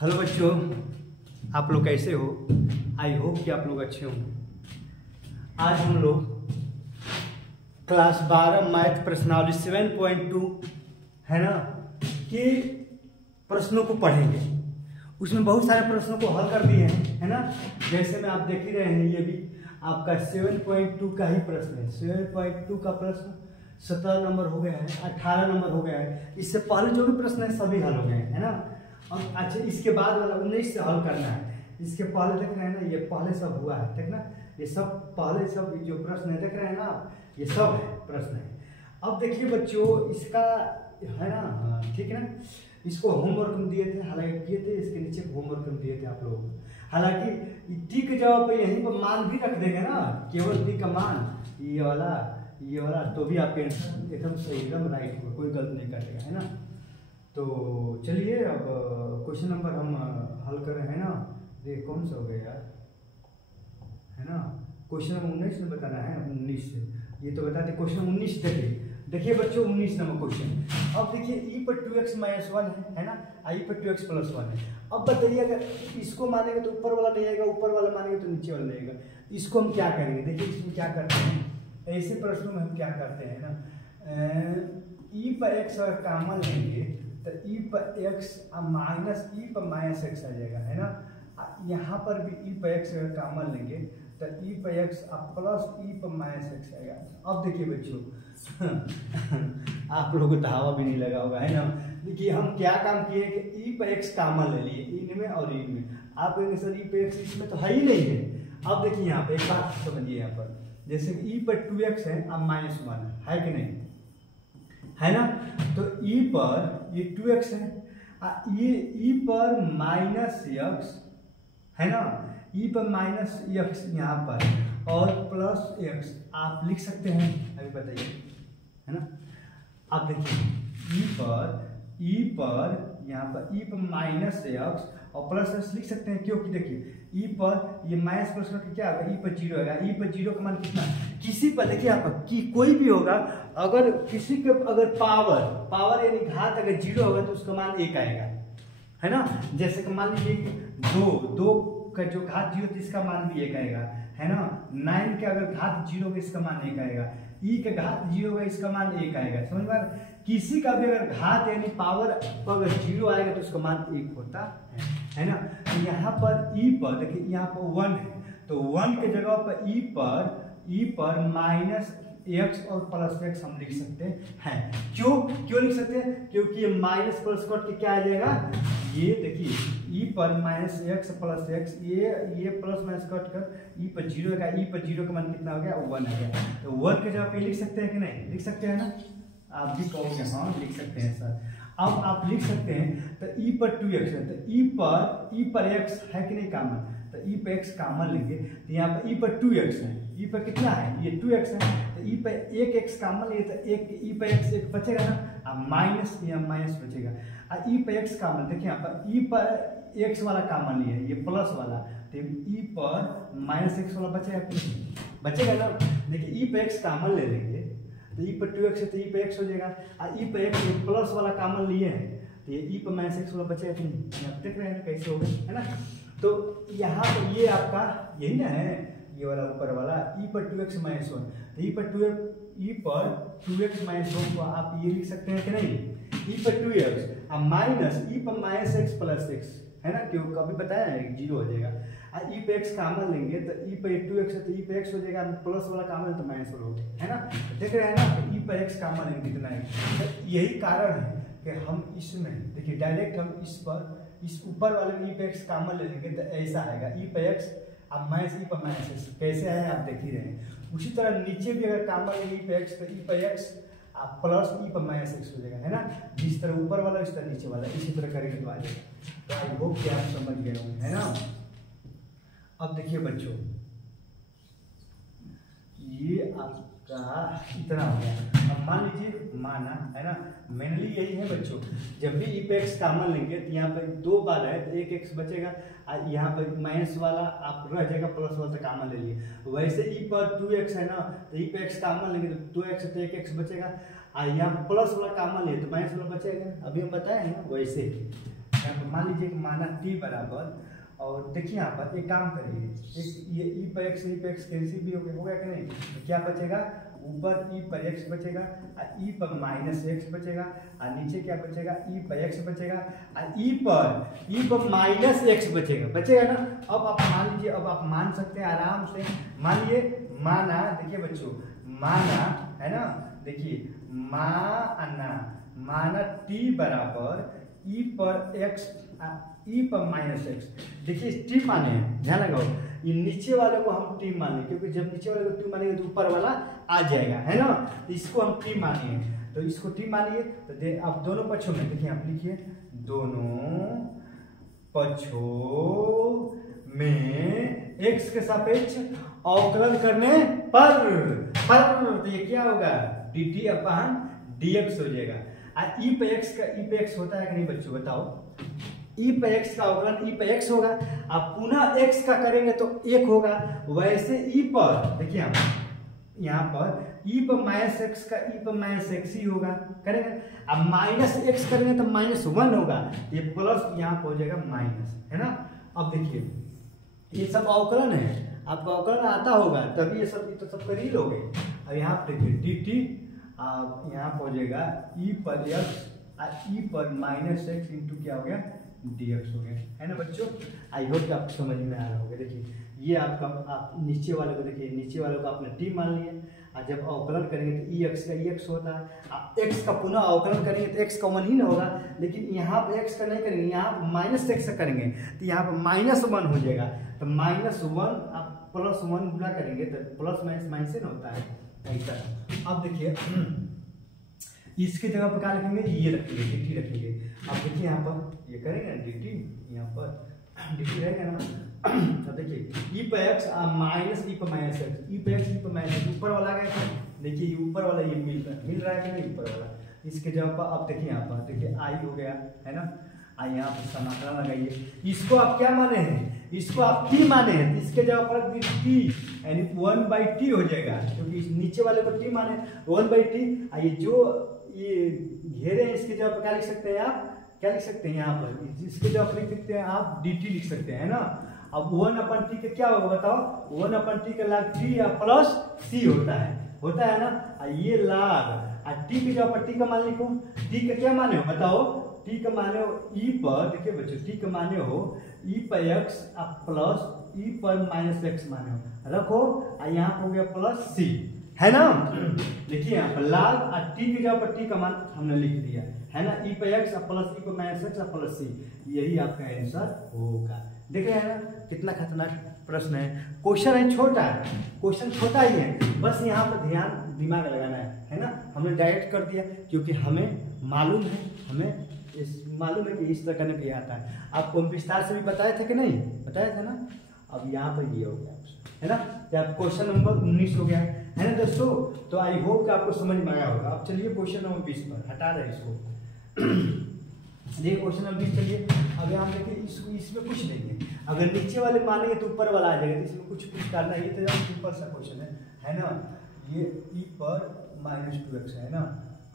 Hello बच्चों, आप लोग कैसे हो? आई होप कि आप लोग अच्छे होंगे। आज हम लोग क्लास 12 मैथ प्रश्नावली 7.2 है ना कि प्रश्नों को पढ़ेंगे। उसमें बहुत सारे प्रश्नों को हल कर दिए हैं, है ना। जैसे में आप देख ही रहे हैं, ये भी आपका 7.2 का ही प्रश्न है। 7.2 का प्रश्न 17 नंबर हो गया है, 18 नंबर हो गया है। इससे पहले जो भी प्रश्न है सभी हल हो गए हैं, है ना। और अच्छा, इसके बाद वाला 19 से हल करना है। इसके पहले देख रहे हैं ना, ये पहले सब हुआ है, देखना। ये सब पहले सब जो प्रश्न है देख रहे हैं ना आप, ये सब है प्रश्न है। अब देखिए बच्चों, इसका है ना, ठीक है ना। इसको होमवर्क हम दिए थे, हालांकि किए थे। इसके नीचे होमवर्क हम दिए थे आप लोगों को। हालांकि टी के जवाब पे यहीं पर मान भी रख देंगे ना, केवल टी का मान ये वाला तो भी आपके आंसर एकदम सही, एकदम राइट होगा, कोई गलत नहीं करेगा, है ना। तो चलिए अब क्वेश्चन नंबर हम हल कर रहे हैं ना। ये कौन सा हो गया यार, है ना। क्वेश्चन नंबर 19 में बताना है, 19 से ये तो बताते। क्वेश्चन 19 देखिए बच्चों, 19 नंबर क्वेश्चन। अब देखिए e पर 2x - 1 है ना, i पर 2x + 1 है। अब बताइए, अगर इसको मानेंगे तो ऊपर वाला नहीं आएगा, ऊपर वाला मानेंगे तो नीचे वाला नहीं आएगा। इसको हम क्या करेंगे, देखिए इसमें क्या करते हैं, ऐसे प्रश्नों में हम क्या करते हैं ना, e पर x अगर कॉमन लेंगे तो e पर x माइनस e पर -x आ जाएगा, है ना। यहाँ पर भी e पर x अगर कॉमन लेंगे तो e पर x प्लस e पर -x आएगा। अब देखिए बच्चों आप लोगों को धावा भी नहीं लगा होगा, है ना। देखिए हम क्या काम किए कि e पर x कॉमन ले लिए, इनमें और इनमें। आप कहेंगे सर e पर x इसमें तो है ही नहीं है। अब देखिए यहाँ पे एक बात समझिए, यहाँ पर जैसे e पर 2x है, अब -1 है कि नहीं, है ना। तो e पर ये 2x है, ये e पर -x है ना, e पर -x यहाँ पर और प्लस x आप लिख सकते हैं। अभी बताइए, है ना। आप देखिए e पर यहाँ पर e पर -x और प्लस x लिख सकते हैं, क्योंकि देखिए e पर ये माइनस प्लस करके क्या होगा, e पर 0 आएगा। e पर 0 का मान कितना, किसी पर देखिए आप कि कोई भी होगा, अगर किसी के अगर पावर यानी घात अगर 0 होगा तो उसका मान 1 आएगा, है ना। जैसे कि मान लीजिए 2 का जो घात 0 तो इसका मान भी 1 आएगा, है ना। 9 का अगर घात 0 होगा इसका मान 1 आएगा। e का घात 0 होगा इसका मान 1 आएगा। समझ में, किसी का भी अगर घात यानी पावर अगर 0 आएगा तो उसका मान 1 होता है ना। तो यहाँ पर e पर देखिए, यहाँ पर 1 है तो 1 के जगह पर e पर -x और प्लस x हम लिख सकते हैं। क्यों लिख सकते हैं, क्योंकि ये माइनस प्लस कट के क्या आ जाएगा, ये देखिए e पर -x प्लस x, ये प्लस माइनस कट कर e पर 0 का, e पर 0 का मान कितना हो गया, 1 आ गया। तो 1 के जगह पे लिख सकते हैं कि नहीं, लिख सकते हैं ना। आप भी कहोगे हाँ लिख सकते हैं सर। अब आप लिख सकते हैं तो e पर 2x है, तो e पर x है कि नहीं कॉमन, तो e पर x कॉमन लेंगे तो यहाँ पर e पर 2x है, e पर कितना है, ये 2x है, तो e पर 1x कॉमन लिए तो e पर x 1 बचेगा ना, अब माइनस या माइनस बचेगा। और e पर x कॉमन देखिए, यहाँ पर e पर x वाला कॉमन लिए, ये प्लस वाला, तो e पर -x वाला बचेगा ना। देखिए e पर x कॉमन ले लेंगे तो e पर 2x है तो e पर x हो जाएगा, और e पर x प्लस वाला कॉमन लिए हैं तो ये e पर -x वाला बचेगा कि नहीं। आप देख रहे हैं कैसे हो गए, है ना। तो यहाँ पर ये आपका यही ना है, ये वाला ऊपर वाला e पर 2x - 1, तो e पर 2x - 1 को आप ये लिख सकते हैं कि नहीं, e पर 2x और माइनस e पर -x प्लस x, है ना। क्यों कभी बताया है 0 हो जाएगा। और e पे x कॉमन लेंगे तो e पे 2x है तो e पे x हो जाएगा, प्लस वाला कॉमन है तो माइनस वाला हो जाएगा, है ना। देख रहे हैं ना, e पे x कॉमन लेंगे कितना है। तो यही कारण है कि हम इसमें देखिए डायरेक्ट हम इस ऊपर वाले में e पे x कॉमन ले लेंगे तो ऐसा आएगा, e पे x अब माइनस e पर -x कैसे आया आप देख ही रहे हैं। उसी तरह नीचे भी अगर कॉमन लेंगे e पे x तो e पे x प्लस e पर -x हो जाएगा, है ना। जिस तरह ऊपर वाला इस तरह नीचे वाला, इसी तरह करेंगे तो आ जाएगा। तो आई होप कि आप समझ गए होंगे, है ना। अब देखिए बच्चों, ये आपका इतना हो गया। अब मान लीजिए माना, है ना, मेनली यही है बच्चों, जब भी e पे x कॉमन लेंगे तो यहाँ पर 2 बार है तो 1x बचेगा, और यहाँ पर माइनस वाला आप रह जाएगा, प्लस वाला तो कॉमन ले लिए। वैसे e पर 2x है ना, तो e पे x कॉमन लेंगे तो 2x तो 1x बचेगा, और यहाँ प्लस वाला कॉमन लिए तो माइनस वाला बचेगा। अभी हम बताए हैं ना वैसे, यहाँ पर मान लीजिए कि माना t बराबर, और देखिए यहाँ पर एक काम करिए, एक ये e पर x कैंसिल भी हो गया कि नहीं, तो क्या बचेगा, ऊपर e पर x बचेगा और e पर माइनस x बचेगा, और नीचे क्या बचेगा, e पर x बचेगा और e पर माइनस x बचेगा ना। अब आप मान लीजिए, अब आप मान सकते हैं आराम से, मानिए माना, देखिए बच्चों, माना है ना, देखिए माना t बराबर e पर माइनस x, देखिए t माने हैं, ध्यान लगाओ, ये नीचे वाले को हम t मान लें, क्योंकि जब नीचे वाले को t मानेंगे तो ऊपर वाला आ जाएगा, है ना, तो इसको हम t मानिए, तो इसको t मानिए, तो आप दोनों पक्षों में देखिए, आप लिखिए दोनों पक्षों में x के सापेक्ष अवकलन करने पर तो ये क्या होगा, dt अपान dx हो जाएगा। e पे x होता है कि नहीं बच्चों, बताओ, e पे x का अवकलन e पे x होगा, अब पुनः x का करेंगे तो 1 होगा, वैसे e पर देखिए यहाँ पर e पर माइनस x का e पर माइनस x ही होगा, करेंगे, अब माइनस x करेंगे तो माइनस 1 होगा, ये प्लस यहाँ पर हो जाएगा माइनस, है ना। अब देखिए ये सब अवकलन है, आपको अवकलन आता होगा तभी ये तो सब कर ही लोगे। अब यहाँ पर देखिए dt अब यहाँ पर हो जाएगा e पर x और e पर माइनस x इंटू क्या हो गया, dx हो गया, है ना बच्चों। आई होप कि आपको समझ में आ रहा होगा। देखिए ये आपका, आप नीचे वाले को देखिए, नीचे वाले को आपने t मान लिया, और जब अवकलन करेंगे तो ex का ex होता है, आप x का पुनः अवकलन करेंगे तो x कॉमन ही ना होगा, लेकिन यहाँ पर x का नहीं करेंगे, यहाँ माइनस x का करेंगे तो यहाँ पर माइनस 1 हो जाएगा, तो माइनस 1 आप प्लस 1 गुना करेंगे तो प्लस माइनस से ना होता है ऐसा। अब देखिए इसके जगह पर क्या लिखेंगे, ये रखेंगे, dt रखेंगे। अब देखिए यहाँ पर ये करेंगे ना dt, यहाँ पर dt रहेगा ना, तो देखिए e पर x माइनस e पर माइनस x, e पर x e पर माइनस, ऊपर वाला आ गया, देखिए ये ऊपर वाला ये मिल रहा है कि नहीं, ऊपर वाला, इसके जगह पर अब देखिए यहाँ पर देखिए i हो गया, है ना, आई यहाँ पर समाकलन लगाइए, इसको आप क्या माने हैं, इसको आप t माने हैं, इसके जगह पर भी t यानी 1/t हो जाएगा, क्योंकि इस नीचे वाले को t माने 1/t। आइए जो ये घेरे हैं इसके जगह पर क्या लिख सकते हैं आप, क्या लिख सकते हैं यहाँ पर, इसके जगह पर लिख सकते हैं आप dt लिख सकते हैं, है ना। अब 1/t का क्या होगा बताओ, 1/t का लाग t या प्लस c होता है ना, ये लाग t की जगह पर t का मान लिखो, t का क्या माने हो बताओ, t का माने हो e पर, देखिए बच्चों t का माने हो e पर x प्लस e पर माइनस x माने हो, रखो, यहाँ हो गया प्लस c, है ना। देखिए यहाँ पर लाग t की जगह पर t का मान हमने लिख दिया, है ना, e पर x प्लस e पर माइनस x प्लस c, यही आपका आंसर होगा। देख रहे हैं ना कितना खतरनाक प्रश्न है, क्वेश्चन है छोटा, क्वेश्चन छोटा ही है, बस यहाँ पर ध्यान दिमाग लगाना है ना। हमने डायरेक्ट कर दिया क्योंकि हमें मालूम है, मालूम है कि इस तरह करने के लिए आता है। आपको हम विस्तार से भी बताए थे कि नहीं, बताया था ना। अब यहाँ पर ये हो गया, है ना, तो आप क्वेश्चन नंबर 19 हो गया, है ना दोस्तों। तो आई होप कि आपको समझ में आया होगा। अब चलिए क्वेश्चन नंबर 20 पर, हटा रहे इसको। देखिए क्वेश्चन नंबर 20 चलिए। अब यहाँ देखिए इसमें कुछ नहीं है, अगर नीचे वाले मानेंगे तो ऊपर वाला आ जाएगा, तो इसमें कुछ करना है। ये तो सिंपल सा क्वेश्चन है ना। ये e पर माइनस 2x है ना।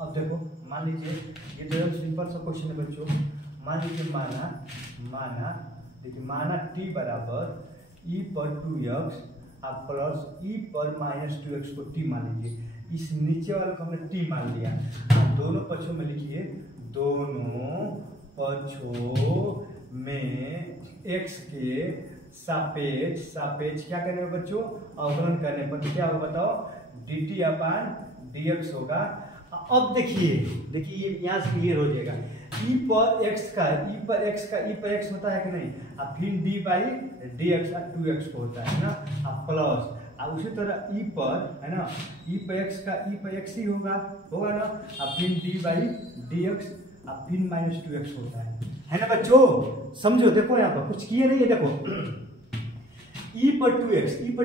अब देखो मान लीजिए ये जो सिंपल सा क्वेश्चन है बच्चों, मान लीजिए माना देखिए माना t बराबर e पर 2x आप प्लस e पर माइनस 2x को t मान लीजिए। इस नीचे वाले को हमने t मान लिया। आप दोनों पक्षों में लिखिए, दोनों पक्षों में x के सापेक्ष क्या करने में बच्चों, अवकलन करने पर क्या होगा बताओ, dt अपान dx होगा। अब देखिए ये यहाँ से क्लियर हो जाएगा, e पर x होता है कि नहीं, अब फिर d बाई dx 2x को होता है ना, अब प्लस अब उसी तरह e पर है ना, e पर x ही होगा ना, अब फिर d बाई dx अब फिर माइनस 2x होता है ना बच्चों। समझो, देखो यहाँ पर कुछ किए नहीं है, देखो e पर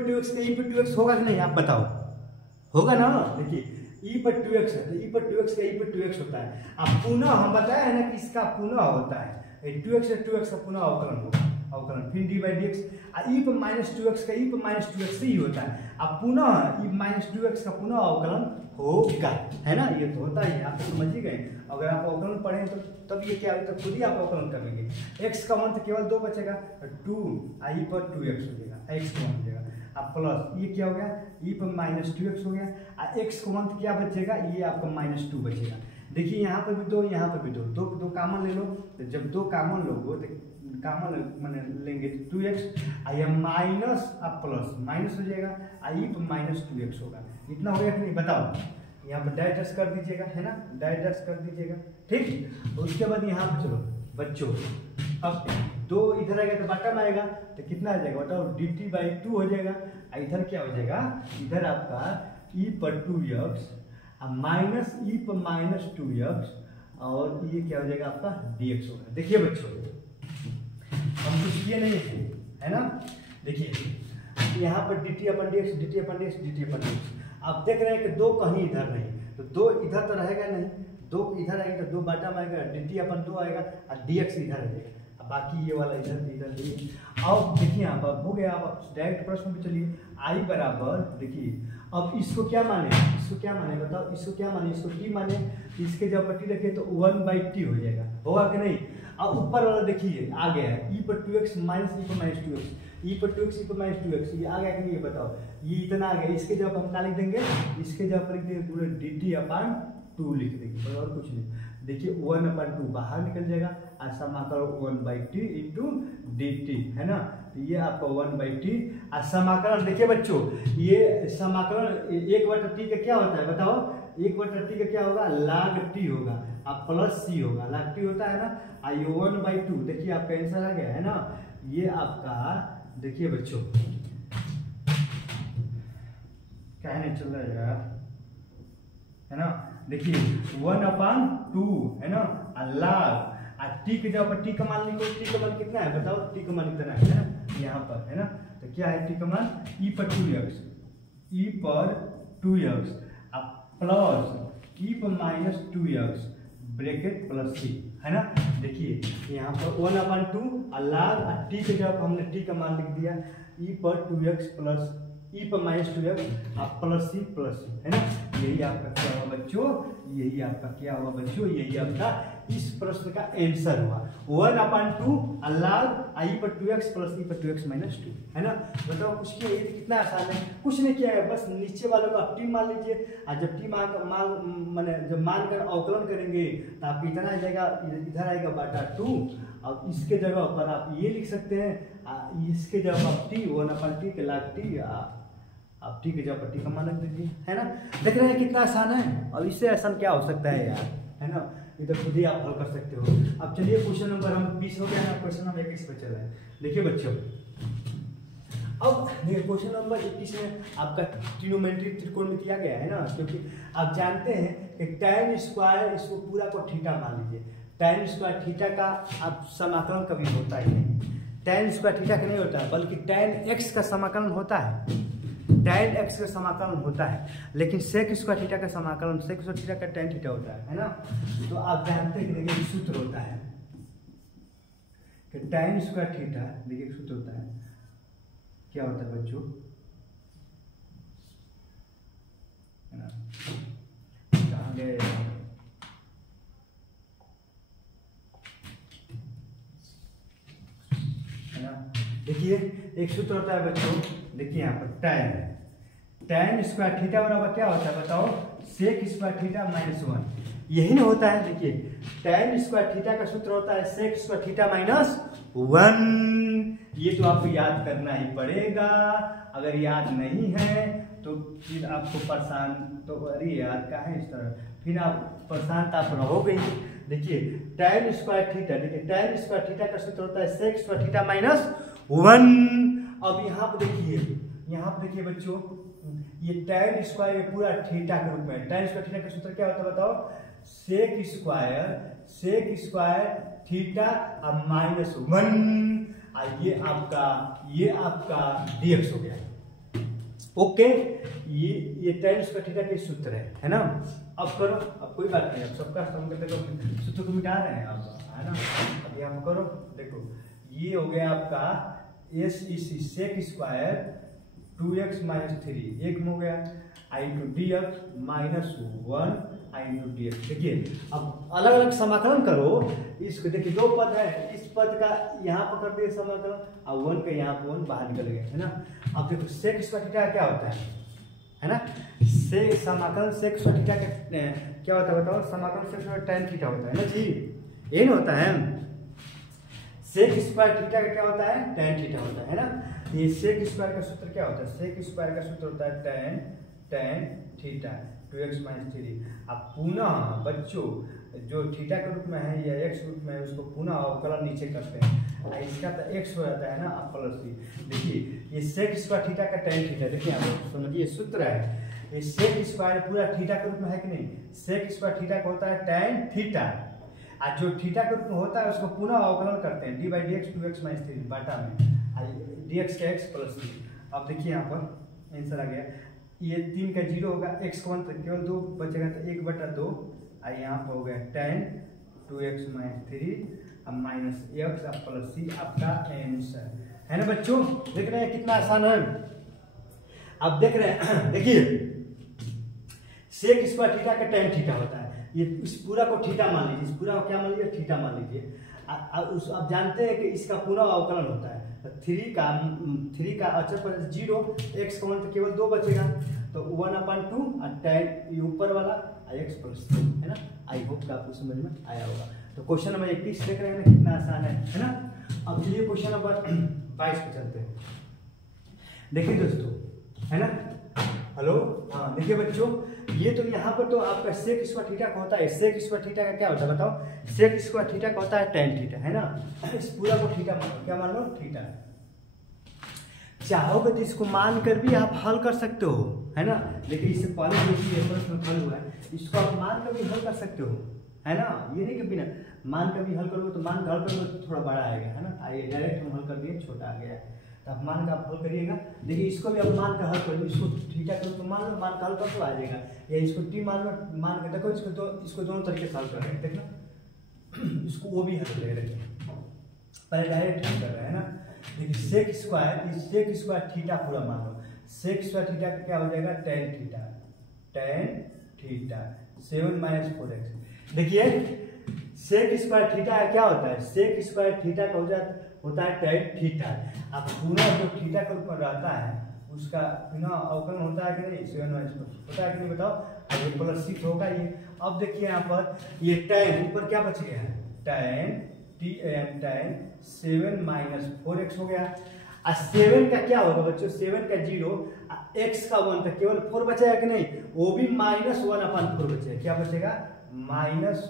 2x होगा कि नहीं, आप बताओ, होगा ना। देखिए e पर 2x है तो e पर 2x होता है। अब पुनः हम बताया है ना कि इसका पुनः होता है, 2x से 2x का पुनः अवकलन होगा। अवकलन, फिर डी बाई डी एक्स, ई पर माइनस 2x का ई पर माइनस 2x से ही होता है। अब पुनः ई माइनस 2x का पुनः अवकलन होगा, है ना, ये तो होता ही है, आप तो समझ ही गए। अगर आप अवकलन पढ़ें तो तब ये क्या होता है, खुद ही आप अवकलन करेंगे। x का मान तो केवल 2 बचेगा, 2 ई पर 2x हो जाएगा, x का मान हो जाएगा, अब प्लस ये क्या हो गया, ई पर माइनस 2x हो गया, x का मान क्या बचेगा, ये आपका माइनस 2 बचेगा। देखिए यहाँ पर भी 2, यहाँ पर भी 2, दो कामन ले लो, तो जब 2 कामन लोगे तो कामन मैंने लेंगे 2x, या माइनस अब प्लस माइनस हो जाएगा, ई पर माइनस 2x होगा। इतना हो गया कि नहीं बताओ, यहाँ पर डायरेक्ट कर दीजिएगा, है ना, डायरेक्ट कर दीजिएगा, ठीक। उसके बाद यहाँ पर चलो बच्चों, अब 2 इधर आएगा तो बटन आएगा, तो कितना आ जाएगा बताओ, dt बाई 2 हो जाएगा। इधर क्या हो जाएगा, इधर आपका e पर 2x माइनस ई पर माइनस 2x, और ये क्या हो जाएगा आपका dx होगा। देखिए बच्चों, हम कुछ किए नहीं है ना, देखिए यहाँ पर dt अपन dx, dt अपन dx, dt अपन dx। आप देख रहे हैं कि 2 कहीं इधर नहीं, तो 2 इधर तो रहेगा नहीं, 2 इधर आएगा तो 2 बॉटम आएगा, dt अपन 2 आएगा और dx इधर रहेगा, बाकी ये वाला इधर इधर। अब देखिए यहाँ पर हो गया। अब डायरेक्ट प्रश्न पे चलिए, आई बराबर, देखिए अब इसको क्या माने, इसको क्या माने बताओ, इसको क्या माने, इसको टी माने, इसके जब टी रखे तो 1/t हो जाएगा, होगा कि नहीं। अब ऊपर वाला देखिए आ गया है, ई पर 2x माइनस ई पर माइनस 2x, ई पर 2x ई पर माइनस 2x, ये आ गया कि नहीं, ये बताओ, ये इतना आ गया। इसके जब हम क्या लिख देंगे, इसके जब लिख देंगे पूरे dt अपन 2 लिख देंगे, और कुछ नहीं। देखिए 1/2 बाहर निकल जाएगा, ऐसा समाकलन 1/t इंटू dt, है ना, तो ये आपका 1/t। और समाकलन देखिए बच्चों, ये समाकलन 1/t का क्या होता है बताओ, 1/t का क्या होगा, log t होगा, अब प्लस c होगा, log t होता है ना, आई 1/2। देखिए आपका आंसर आ गया, है ना, ये आपका। देखिए बच्चों क्या नहीं चल रहा है यार, है ना, देखिए 1/2 है ना, log टी के जब टी का मान लिखो, टी का मान कितना है बताओ, टी का मान कितना है ना, यहाँ पर है ना, तो क्या है टी का मान, ई पर 2x, ई पर 2x अब प्लस ई पर माइनस 2x ब्रैकेट प्लस सी, है ना। देखिए यहाँ पर 1/2 log टी के जब हमने टी का मान लिख दिया, ई पर 2x प्लस ई पर माइनस 2x अब प्लस सी, है ना। यही आपका क्या हुआ बच्चों, यही आपका क्या हुआ बच्चों, यही आपका इस प्रश्न का आंसर हुआ। 1/2 log आई पर 2x प्लस ई पर 2x माइनस 2, है ना। बताओ कुछ किया, ये कितना आसान है, कुछ नहीं किया है, बस नीचे वालों को आप टी मान लीजिए, और जब टी माने जब मान कर अवकलन करेंगे तो आप इतना आ जाएगा, इधर आएगा बटा 2, और इसके जगह पर आप ये लिख सकते हैं, इसके जगह आप टी 1/t के log टी, आप टी के जगह टी का मान रख दीजिए, है ना। देख रहे हैं कितना आसान है, और इससे आसान क्या हो सकता है यार, है ना, ये तो खुद ही आप हल कर सकते हो। अब चलिए क्वेश्चन नंबर हम 20 हो गया ना, क्वेश्चन नंबर 21 पे चल रहा है। देखिए बच्चों, अब देखिए क्वेश्चन नंबर 21 में आपका ट्रिग्नोमेट्री त्रिकोण में किया गया है ना, क्योंकि आप जानते हैं कि tan स्क्वायर, इसको पूरा को थीटा मान लीजिए, tan स्क्वायर थीटा का आप समाकलन कभी होता ही नहीं, tan स्क्वायर थीटा का नहीं होता है, बल्कि tan x का समाकलन होता है, tan x का समाकलन होता है, लेकिन sec स्क्वायर थीटा का समाकलन, sec स्क्वायर थीटा का tan थीटा होता है ना। तो आप जानते हैं कि देखिए सूत्र होता है कि tan स्क्वायर थीटा, देखिए सूत्र होता है, क्या होता है बच्चों, है ना, कहाँ गए, है ना। देखिए एक सूत्र होता है बच्चों, देखिए यहाँ पर tan स्क्वायर थीटा बराबर क्या होता है बताओ, sec स्क्वायर थीटा माइनस 1, यही ना होता है। देखिए tan स्क्वायर थीटा का सूत्र होता है sec स्क्वायर थीटा माइनस 1, ये तो आपको याद करना ही पड़ेगा, अगर याद नहीं है तो फिर आपको परेशान, तो अरे यार क्या है इस तरह, फिर आप परेशान तो आप रहोगे। देखिए tan स्क्वायर थीटा, देखिए tan स्क्वायर थीटा का सूत्र होता है sec स्क्वायर थीटा माइनस 1। अब यहाँ पर देखिए, यहाँ पर देखिए बच्चों, ये tan स्क्वायर पूरा थीटा के रूप में, tan स्क्वायर थीटा का सूत्र क्या होता है बताओ, sec स्क्वायर थीटा अब माइनस 1, ये आपका dx हो गया, ओके। ये tan स्क्वायर थीटा के सूत्र है ना। अब करो, अब कोई बात नहीं, अब सबका सूत्र को मिटा रहे हैं आप, है ना। अब यहाँ करो, देखो ये हो गया आपका एस इसी सेक स्क्वायर 2x माइनस 3 एक में हो गया आई इंटू डी एक्स माइनस 1 आई इंटू डी एक्स। देखिए अब अलग अलग समाकलन करो, इसको देखिए दो पद है, इस पद का यहाँ पर कर दिए समाकलन और 1 का यहाँ पर 1 बाहर निकल गया है ना। अब देखो सेक स्क्वायर थीटा क्या होता है ना, से समाकलन सेक स्क्वायर थीटा क्या होता है बताओ, समाकलन सेक स्क्वायर tan थीटा होता है ना जी, ये ना होता है। सेक स्क्वायर थीटा का क्या होता है, tan थीटा होता है ना। ये सेक स्क्वायर का सूत्र क्या होता है, सेक स्क्वायर का सूत्र होता है tan थीटा 2x माइनस 3। अब पुनः बच्चों जो थीटा के रूप में है या x रूप में है उसको पुनः अवकलन नीचे करते हैं, इसका तो x हो जाता है ना अब प्लस c। देखिए ये सेक स्क्वायर थीटा का tan थीटा, देखिए आप समझिए सूत्र है, ये सेक स्क्वायर पूरा थीटा के रूप में है कि नहीं, सेक स्क्वायर थीटा का होता है tan थीटा, और जो थीटा के रूप में होता है उसको पुनः अवकलन करते हैं d/dx 2x माइनस 3 बाटा में dx का x प्लस c। अब देखिए यहाँ पर आंसर आ गया, ये 3 का 0 होगा, x का 1 तो केवल 2 बचेगा तो 1/2 और यहाँ पर हो गया tan 2x माइनस 3 अब माइनस x अब प्लस c आपका आंसर है ना बच्चों। देख रहे हैं कितना आसान है। अब देख रहे हैं देखिए सेक स्क्वायर थीटा का tan थीटा होता है, ये इस पूरा को थीटा मान लीजिए, इस पूरा को क्या मान लीजिए, थीटा मान लीजिए। आप जानते हैं कि इसका पूरा अवकलन होता है, 3 का अचर पर 0 x का 1 तो केवल 2 बचेगा तो 1/2 और tan ऊपर वाला x प्लस है ना। आई होप कि आपको समझ में आया होगा। तो क्वेश्चन नंबर 21 देख रहे हैं ना कितना आसान है ना। अब चलिए क्वेश्चन नंबर 22 पे चलते हैं। देखिए दोस्तों है ना, हेलो हाँ देखिए बच्चों, ये तो यहाँ पर तो आपका सेक स्क्वायर थीटा का होता है, सेक स्क्वायर थीटा का क्या होता है बताओ, सेक स्क्वायर थीटा का होता है tan थीटा है ना। इस पूरा को थीटा मान लो, क्या मान लो थीटा। चाहोगे तो इसको मान कर भी आप हल कर सकते हो है ना, लेकिन इससे पहले देखिए प्रश्न हल हुआ है, इसको आप मान कर भी हल कर सकते हो है ना। ये नहीं कि बिना मान कर भी हल करोगे तो मान हल करोगे तो थोड़ा बड़ा आएगा है ना, आइए डायरेक्ट हम हल कर दिए छोटा आ गया, तो आप मान का आप हल करिएगा। देखिए इसको भी आप मान का हल करो, इसको थीटा करो तो मान लो, मान का हल कर तो आ जाएगा, या इसको टी मान लो, मान के देखो इसको दोनों तरीके से हल कर रहे हैं देखना, इसको वो भी हल कर रहे हैं, पहले डायरेक्ट हल कर रहे हैं ना। देखिए सेक स्क्वायर थीटा पूरा मान लो, सेक स्क्वायर थीटा का क्या हो जाएगा tan थीटा 7 माइनस 4x। देखिए सेक स्क्वायर थीटा क्या होता है, सेक स्क्वायर थीटा का होता है tan थीटा। अब पुनः जो थीटा के रूप में रहता है उसका पुनः अवकलन होता है कि नहीं, 7 माइनस होता है कि नहीं बताओ, अब ये प्लस 6 होगा ये। अब देखिए यहाँ पर ये tan ऊपर क्या बच गया है, tan 7 माइनस 4x हो गया। 7 का क्या होगा बच्चों, 7 का 0 x का 1 तो केवल 4 बचेगा कि नहीं, वो भी -1/4 बचेगा, क्या बचेगा माइनस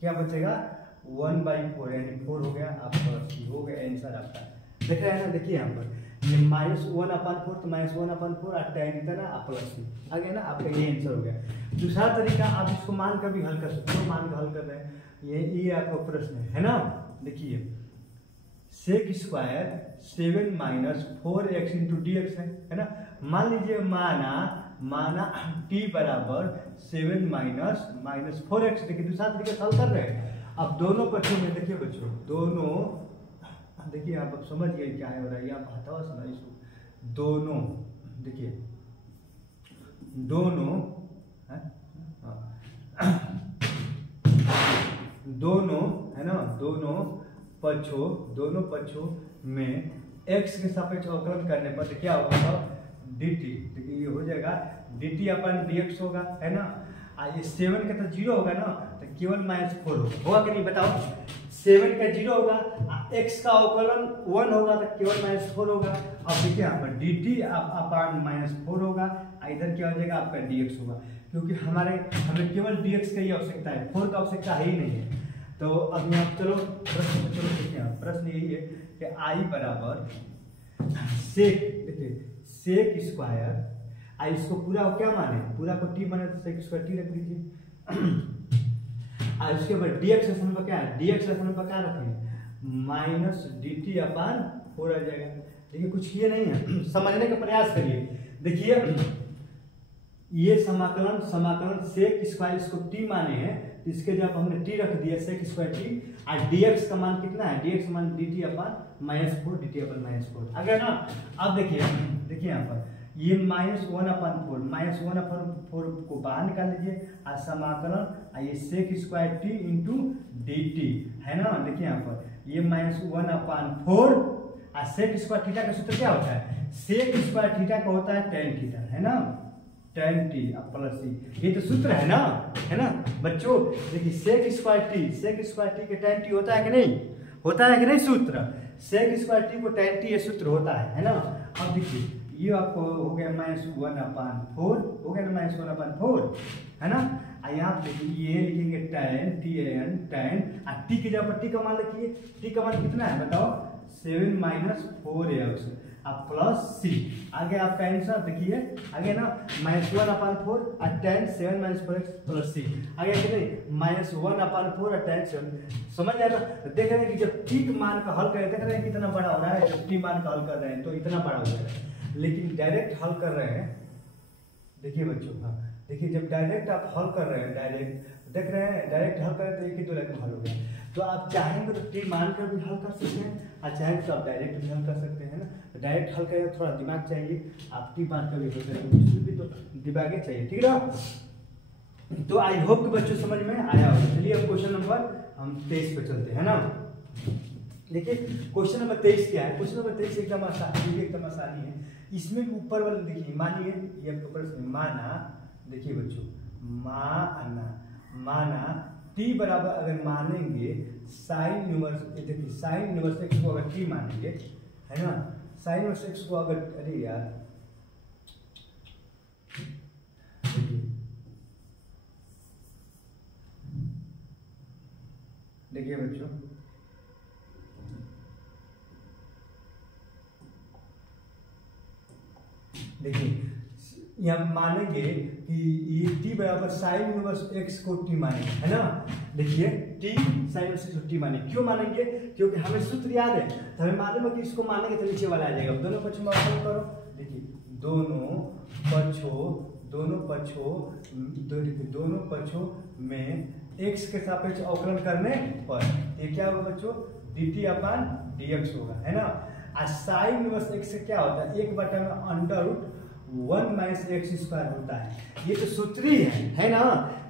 क्या बचेगा 1/4 यानी 4 हो गया आपका, हो गया आंसर आपका। देख रहे हैं ना, देखिए यहाँ पर ये -1/4 तो -1/4 और tan कितना प्लस आ गया ना, आपका ये आंसर हो गया। दूसरा तरीका आप इसको मान कर भी हल कर सकते हो, मान कर हल कर रहे हैं, ये आपका प्रश्न है ना। देखिए sec square 7 minus 4x into D X है ना। मान लीजिए माना t बराबर 7 माइनस 4x, देखिए दूसरा तरीके से हल कर रहे हैं। अब दोनों पक्षों में देखिए बच्चों, दोनों देखिए आप समझ गए क्या है हो रहा है, आप हटाओ सुना इसको, दोनों देखिए दोनों है ना, दोनों पक्षों में x के सापेक्ष अवकलन करने पर तो क्या होगा dt, देखिए ये हो जाएगा dt/dx होगा है ना। ये 7 का तो 0 होगा ना, तो केवल -4 होगा कि नहीं बताओ, 7 का 0 होगा, x का अवकलन 1 होगा तो केवल -4 होगा। अब देखिए यहाँ पर dt/-4 होगा, इधर क्या हो जाएगा आपका dx होगा, क्योंकि हमें केवल dx का ही आवश्यकता है, 4 का आवश्यकता है ही नहीं है। तो अब यहाँ चलो प्रश्न यही है कि I बराबर सेक स्क्वायर, इसको पूरा को क्या माने, पूरा को t माने तो सेक स्क्वायर t रख लीजिए, और इसके ऊपर dx स्थान पर क्या है, dx स्थान पर क्या रखेंगे -dt/4 आ जाएगा। देखिए कुछ ये नहीं है, समझने का प्रयास करिए। देखिए ये समाकलन समाकलन सेक स्क्वायर इसको टी माने हैं, तो इसके जब हमने टी रख दिया सेक स्क्वायर टी, और dx का मान कितना है, dx का मान dt अपन -4 dt अपन -4 आ गया ना। अब देखिए यहाँ पर ये -1/4 -1/4 को बाहर निकाल लीजिए और समाकलन ये sec square T into dt है ना। देखिए यहाँ पर ये -1/4 और सेक स्क्वायर थीटा का सूत्र क्या होता है, सेक स्क्वायर थीटा का होता है tan थीटा है ना, tan t प्लस c, ये तो सूत्र है ना बच्चों। देखिए सेक स्क्वायर टी के tan t होता है कि नहीं, होता है कि नहीं सूत्र, सेक स्क्वायर टी को tan t ये सूत्र होता है ना। अब देखिए ये आपको हो गया -1/4 हो गया ना, -1/4 है ना। यहाँ पे ये लिखेंगे tan टी की जगह पर टी का मान लिखिए, टी का मान कितना है बताओ, 7 - 4x अब प्लस c, आगे आपका आंसर देखिए आगे ना -1/4 और tan 7 - 4x प्लस c, आगे कि नहीं -1/4 और tan 7, समझ आया ना। देख रहे हैं कि जब t के मान का हल करें, देख रहे हैं कितना बड़ा हो रहा है, जब t मान का हल कर रहे हैं तो इतना बड़ा हो रहा है, लेकिन डायरेक्ट हल कर रहे हैं, देखिए बच्चों हाँ देखिए जब डायरेक्ट आप हल कर रहे हैं, डायरेक्ट देख रहे हैं डायरेक्ट हल कर रहे हैं तो एक ही दो लाइन में हल हो गया। तो आप चाहेंगे तो टी मान कर भी हल कर सकते हैं और चाहेंगे तो आप डायरेक्ट भी हल कर सकते हैं ना। तो डायरेक्ट हल करें थोड़ा दिमाग चाहिए, आप टी मान कर भी हल करेंगे उसमें भी तो दिमाग चाहिए, ठीक है ना। तो आई होप कि बच्चों समझ में आया होगा। चलिए अब क्वेश्चन नंबर हम 23 पे चलते हैं ना। देखिए क्वेश्चन नंबर 23 क्या है, क्वेश्चन नंबर 23 एकदम आसानी है। इसमें भी ऊपर वाले देखिए, मानिए ये ऊपर माना, देखिए बच्चों माना t बराबर अगर मानेंगे साइन इनवर्स, देखिए साइन इनवर्स x को अगर t मानेंगे है ना, साइन इनवर्स x को अगर, अरे यार देखिए बच्चों देखिए यहाँ मानेंगे कि ये t बराबर साइन इनवर्स x को t मानेंगे है ना। देखिए t साइन इनवर्स x को t मानेंगे, क्यों मानेंगे, क्योंकि हमें सूत्र याद है, तो हमें मालूम है कि इसको मानेंगे तो नीचे वाला आ जाएगा। दोनों पक्षों में अवकलन करो, देखिए दोनों पक्षों में x के सापेक्ष अवकलन करने पर ये क्या होगा बच्चों, dt/dx होगा है ना। और साइन इनवर्स x से क्या होता है, 1/√1 - x² होता है, ये तो सूत्र ही है ना।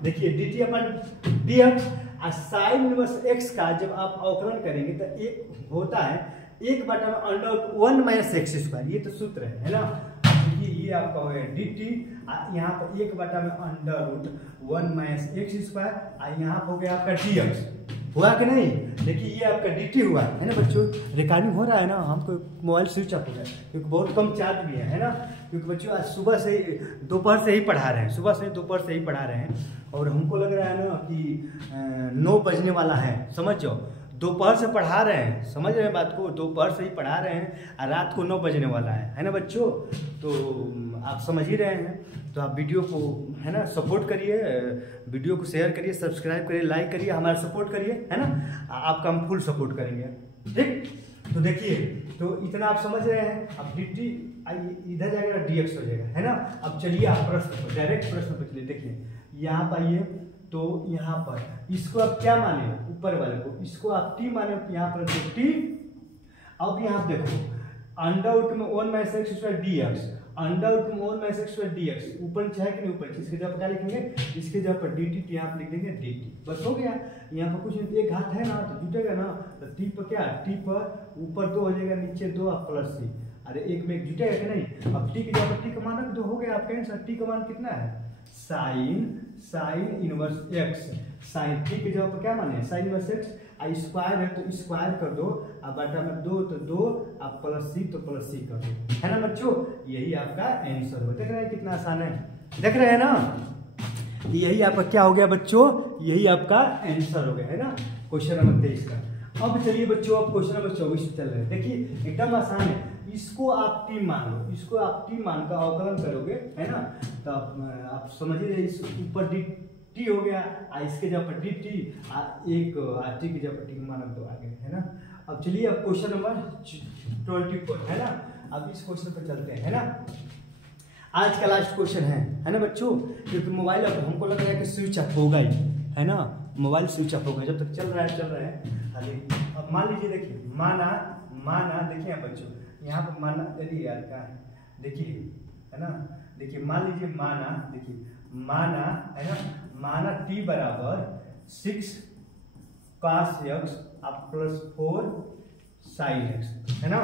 देखिए dt/dx और साइन इनवर्स x का जब आप अवकलन करेंगे तो एक होता है 1/√1 - x², ये तो सूत्र है ना। ये आपका हो गया dt, यहाँ पर 1/√1 - x² और यहाँ पर हो गया आपका dx, हुआ कि नहीं। देखिए ये आपका dt हुआ है ना बच्चों, रिकॉर्डिंग हो रहा है ना, हमको मोबाइल स्विच ऑफ हो गया क्योंकि बहुत कम चार्ज भी है ना, क्योंकि बच्चों आज सुबह से दोपहर से ही पढ़ा रहे हैं, और हमको लग रहा है ना कि 9 बजने वाला है, समझ जाओ दोपहर से पढ़ा रहे हैं, समझ रहे हैं बात को, दोपहर से ही पढ़ा रहे हैं और रात को 9 बजने वाला है ना बच्चों। तो आप समझ ही रहे हैं, तो आप वीडियो को है ना सपोर्ट करिए, वीडियो को शेयर करिए, सब्सक्राइब करिए, लाइक करिए, हमारा सपोर्ट करिए है ना, आपका हम फुल सपोर्ट करेंगे, ठीक। तो देखिए तो इतना आप समझ रहे हैं, अब dt इधर जाएगा dx हो जाएगा है ना। अब चलिए आप प्रश्न डायरेक्ट प्रश्न पर चलिए, देखिए यहाँ पर आइए, तो यहाँ पर इसको आप क्या माने, ऊपर वाले को इसको आप t माने, यहाँ पर t। अब यहाँ देखो अंडर में 1 - x² dx, अंडर में 1 - x² dx ऊपर नीचे है कि नहीं, ऊपर इसके जगह पर क्या लिखेंगे, इसके जगह पर dt यहाँ पर लिख देंगे dt, बस हो गया। यहाँ पर कुछ नहीं, एक घात है ना तो जुटेगा ना, तो t पर क्या, t पर ऊपर 2 हो जाएगा, नीचे 2 और प्लस c, अरे एक में एक जुटेगा कि नहीं। अब t की जगह पर t का मान रख दो, हो गया आपका आंसर। t का मान कितना है, sine inverse x, sine t की जगह पर क्या माने, साइन इनवर्स x, स्क्वायर है तो स्क्वायर कर दो, अब बटा में 2 तो 2, अब प्लस c तो प्लस c कर दो, है ना बच्चों। यही आपका आंसर हो, देख रहे हैं कितना आसान है, देख रहे हैं ना, यही आपका क्या हो गया बच्चों, यही आपका आंसर हो गया है ना क्वेश्चन नंबर 23 का। अब चलिए बच्चों अब क्वेश्चन नंबर 24 चल रहे हैं, देखिए एकदम आसान है, इसको आप टी मान लो, इसको आप टी मान का अवकलन करोगे है ना, तो आप समझिए इस ऊपर टी हो गया, इसके जगह पर dt, एक टी की जगह पर टी मान दो आगे है ना। अब चलिए अब क्वेश्चन नंबर 24 है ना, अब इस क्वेश्चन पर चलते हैं है ना। आज का लास्ट क्वेश्चन है ना बच्चों, क्योंकि मोबाइल अब हमको लग रहा है कि स्विच ऑफ होगा ही, है ना, मोबाइल स्विच ऑफ होगा, जब तक चल रहा है खाली। अब मान लीजिए, देखिए माना देखिए बच्चों, यहाँ पर माना, चलिए यार क्या है, देखिए है ना, देखिए मान लीजिए माना है ना, माना t बराबर 6 cos x plus 4 sin x, है ना।